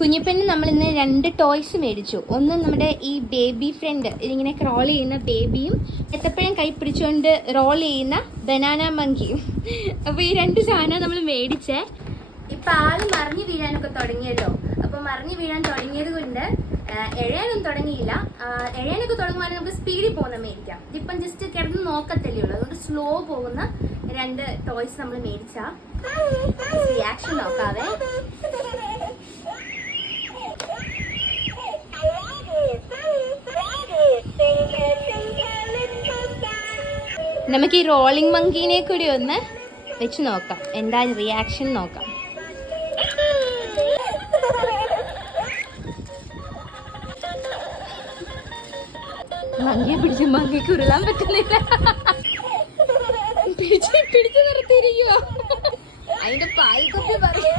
കുഞ്ഞിപ്പെണ്ണ് നമ്മൾ ഇന്ന് 2 ടോയ്സ് മേടിച്ചു. ഒന്ന് നമ്മുടെ ഈ ബേബി ഫ്രണ്ട്, ഇതിങ്ങനെ ക്രോൾ ചെയ്യുന്ന ബേബിയും എത്തപ്പഴം കൈ പിടിച്ചുകൊണ്ട് റോൾ ചെയ്യുന്ന ബനാന മങ്കിയും. അപ്പോൾ ഈ 2 സാധനം നമ്മൾ മേടിച്ചേ. ഇപ്പം ആള് മറിഞ്ഞു വീഴാനൊക്കെ തുടങ്ങിയല്ലോ. അപ്പോൾ മറിഞ്ഞു വീഴാൻ തുടങ്ങിയത് കൊണ്ട് എഴയാനൊന്നും തുടങ്ങിയില്ല. എഴയാനൊക്കെ തുടങ്ങുവാണെങ്കിൽ നമുക്ക് സ്പീഡിൽ പോകുന്ന മേടിക്കാം. ഇതിപ്പം ജസ്റ്റ് കിടന്ന് നോക്കത്തല്ലേ ഉള്ളൂ. അതുകൊണ്ട് സ്ലോ പോകുന്ന 2 ടോയ്സ് നമ്മൾ മേടിച്ചാ. റിയാക്ഷൻ നോക്കാവേ. നമുക്ക് ഈ റോളിംഗ് മങ്കീനെ കൂടി ഒന്ന് വെച്ച് നോക്കാം, എന്താ റിയാക്ഷൻ നോക്കാം. മങ്കിയെ പിടിച്ച് മങ്കിക്ക് ഉരുളാൻ പറ്റുന്നില്ല. പിടിച്ച് നിർത്തിയിരിക്കുവോ? അതിന്റെ പായ്ക്കൊക്കെ പറയും.